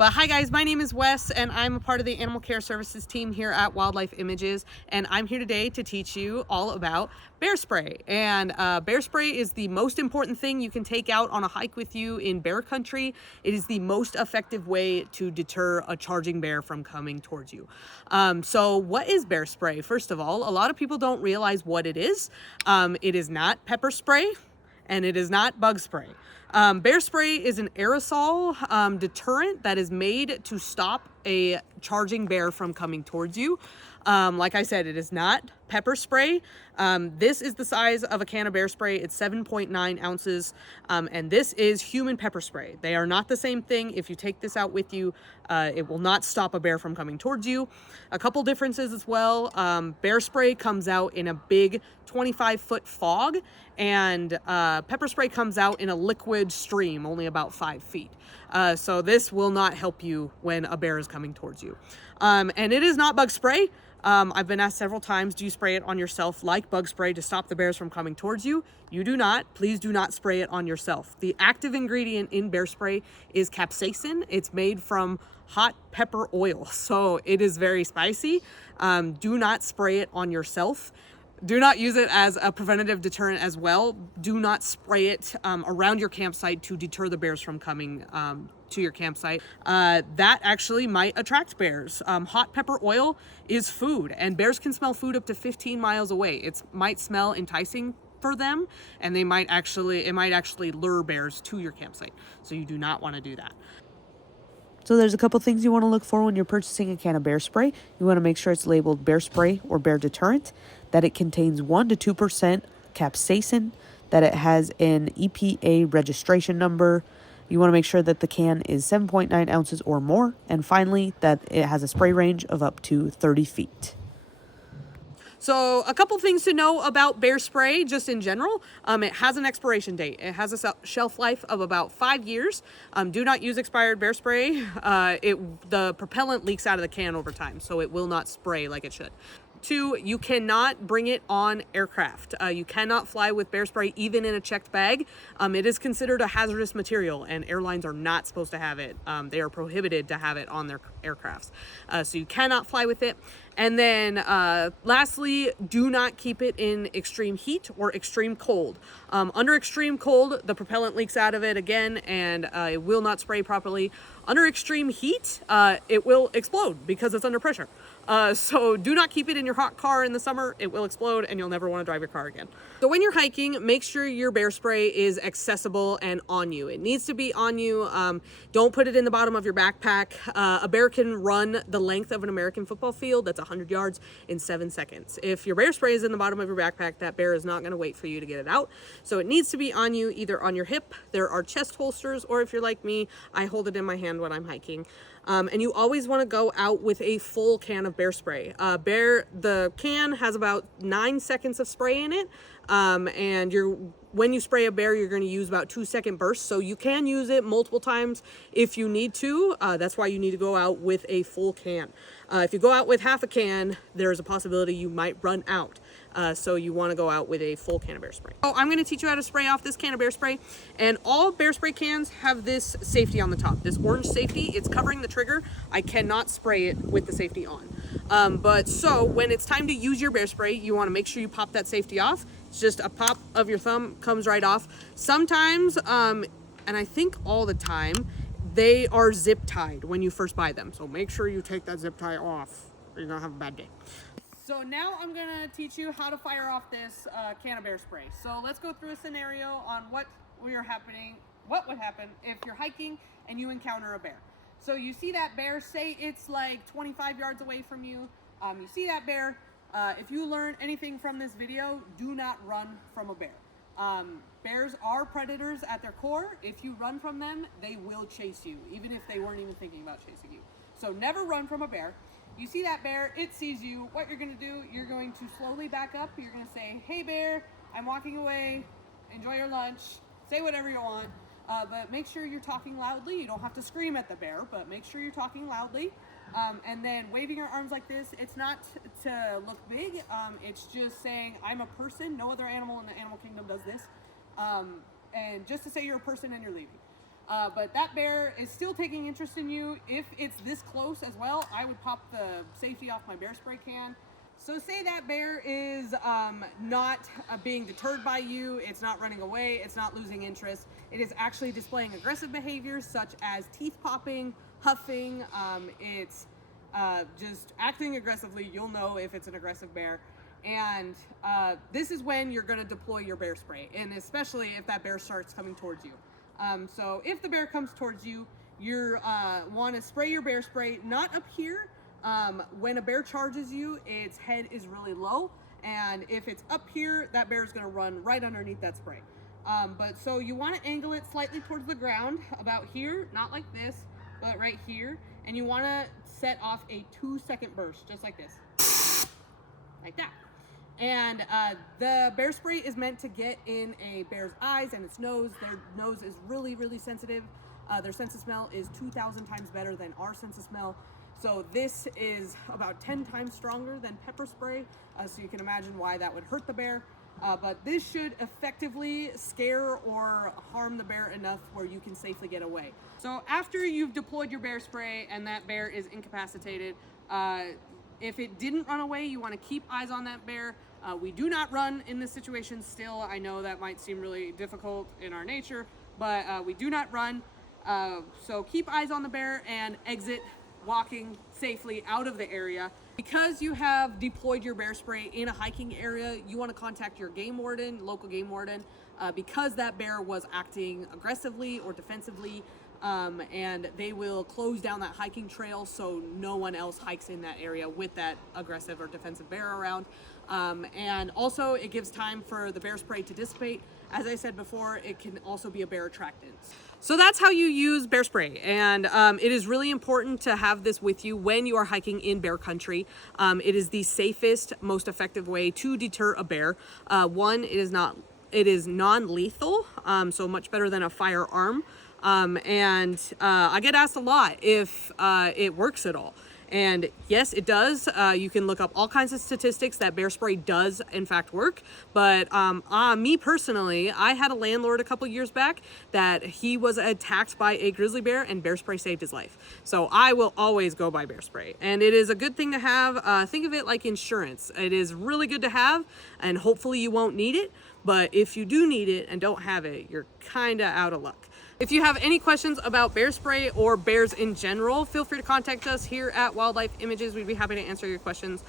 But hi guys, my name is Wes and I'm a part of the Animal Care Services team here at Wildlife Images, and I'm here today to teach you all about bear spray. And bear spray is the most important thing you can take out on a hike with you in bear country. It is the most effective way to deter a charging bear from coming towards you. So what is bear spray? First of all, a lot of people don't realize what it is. It is not pepper spray and it is not bug spray. Bear spray is an aerosol deterrent that is made to stop a charging bear from coming towards you. Like I said, it is not pepper spray. This is the size of a can of bear spray. It's 7.9 ounces, and this is human pepper spray. They are not the same thing. If you take this out with you, it will not stop a bear from coming towards you. A couple differences as well. Bear spray comes out in a big 25-foot fog, and pepper spray comes out in a liquid stream, only about 5 feet. So this will not help you when a bear is coming towards you. And it is not bug spray. I've been asked several times, do you spray it on yourself like bug spray to stop the bears from coming towards you? You do not. Please do not spray it on yourself. The active ingredient in bear spray is capsaicin. It's made from hot pepper oil, so it is very spicy. Do not spray it on yourself. Do not use it as a preventative deterrent as well. Do not spray it around your campsite to deter the bears from coming to your campsite. That actually might attract bears. Hot pepper oil is food, and bears can smell food up to 15 miles away. It might smell enticing for them, and it might actually lure bears to your campsite. So you do not want to do that. So there's a couple things you want to look for when you're purchasing a can of bear spray. You want to make sure it's labeled bear spray or bear deterrent, that it contains 1 to 2% capsaicin, that it has an EPA registration number. You want to make sure that the can is 7.9 ounces or more, and finally that it has a spray range of up to 30 feet. So a couple things to know about bear spray just in general. It has an expiration date. It has a shelf life of about 5 years. Do not use expired bear spray. The propellant leaks out of the can over time, so it will not spray like it should. 2, you cannot bring it on aircraft. You cannot fly with bear spray even in a checked bag. It is considered a hazardous material, and airlines are not supposed to have it. They are prohibited to have it on their aircrafts. So you cannot fly with it. And then lastly, do not keep it in extreme heat or extreme cold. Under extreme cold, the propellant leaks out of it again, and it will not spray properly. Under extreme heat, it will explode because it's under pressure. So do not keep it in your hot car in the summer. It will explode and you'll never want to drive your car again. So when you're hiking, make sure your bear spray is accessible and on you. It needs to be on you. Don't put it in the bottom of your backpack. A bear can run the length of an American football field. That's 100 yards in 7 seconds. If your bear spray is in the bottom of your backpack, that bear is not going to wait for you to get it out. So it needs to be on you, either on your hip. There are chest holsters, or if you're like me, I hold it in my hand when I'm hiking. And you always want to go out with a full can of bear spray. The can has about 9 seconds of spray in it. And when you spray a bear, you're going to use about 2-second bursts. So you can use it multiple times if you need to. That's why you need to go out with a full can. If you go out with half a can, there's a possibility you might run out. So you want to go out with a full can of bear spray. So I'm going to teach you how to spray off this can of bear spray. And all bear spray cans have this safety on the top. This orange safety, it's covering the trigger. I cannot spray it with the safety on. But so when it's time to use your bear spray, you want to make sure you pop that safety off. It's just a pop of your thumb, comes right off. Sometimes, and I think all the time, they are zip tied when you first buy them. So make sure you take that zip tie off or you're going to have a bad day. So now I'm going to teach you how to fire off this can of bear spray. So let's go through a scenario on what would happen if you're hiking and you encounter a bear. So you see that bear, say it's like 25 yards away from you. You see that bear. If you learn anything from this video, do not run from a bear. Bears are predators at their core. If you run from them, they will chase you, even if they weren't even thinking about chasing you. So never run from a bear. You see that bear, it sees you. What you're going to do, you're going to slowly back up. You're going to say, hey bear, I'm walking away. Enjoy your lunch. Say whatever you want. But make sure you're talking loudly. You don't have to scream at the bear, but make sure you're talking loudly. And then waving your arms like this, it's not to look big. It's just saying, I'm a person. No other animal in the animal kingdom does this. And just to say you're a person and you're leaving. But that bear is still taking interest in you. If it's this close as well, I would pop the safety off my bear spray can. So say that bear is not being deterred by you, it's not running away, it's not losing interest. It is actually displaying aggressive behaviors such as teeth popping, huffing, it's just acting aggressively. You'll know if it's an aggressive bear. And this is when you're gonna deploy your bear spray, and especially if that bear starts coming towards you. So if the bear comes towards you, you want to spray your bear spray, not up here. When a bear charges you, its head is really low, and if it's up here, that bear is going to run right underneath that spray. But so you want to angle it slightly towards the ground, about here, not like this, but right here, and you want to set off a 2-second burst, just like this, like that. And the bear spray is meant to get in a bear's eyes and its nose. Their nose is really, really sensitive. Their sense of smell is 2,000 times better than our sense of smell. So this is about 10 times stronger than pepper spray. So you can imagine why that would hurt the bear. But this should effectively scare or harm the bear enough where you can safely get away. So after you've deployed your bear spray and that bear is incapacitated, if it didn't run away, you want to keep eyes on that bear. We do not run in this situation still. I know that might seem really difficult in our nature, but we do not run. So keep eyes on the bear and exit walking safely out of the area. Because you have deployed your bear spray in a hiking area, you want to contact your game warden, local game warden, because that bear was acting aggressively or defensively. And they will close down that hiking trail so no one else hikes in that area with that aggressive or defensive bear around. And also it gives time for the bear spray to dissipate. As I said before, it can also be a bear attractant. So that's how you use bear spray, and it is really important to have this with you when you are hiking in bear country. It is the safest, most effective way to deter a bear. One, it is non-lethal, so much better than a firearm. And I get asked a lot if it works at all. And yes, it does. You can look up all kinds of statistics that bear spray does in fact work. But me personally, I had a landlord a couple years back that he was attacked by a grizzly bear and bear spray saved his life. So I will always go by bear spray. And it is a good thing to have. Think of it like insurance. It is really good to have, and hopefully you won't need it. But if you do need it and don't have it, you're kind of out of luck. If you have any questions about bear spray or bears in general, feel free to contact us here at Wildlife Images. We'd be happy to answer your questions.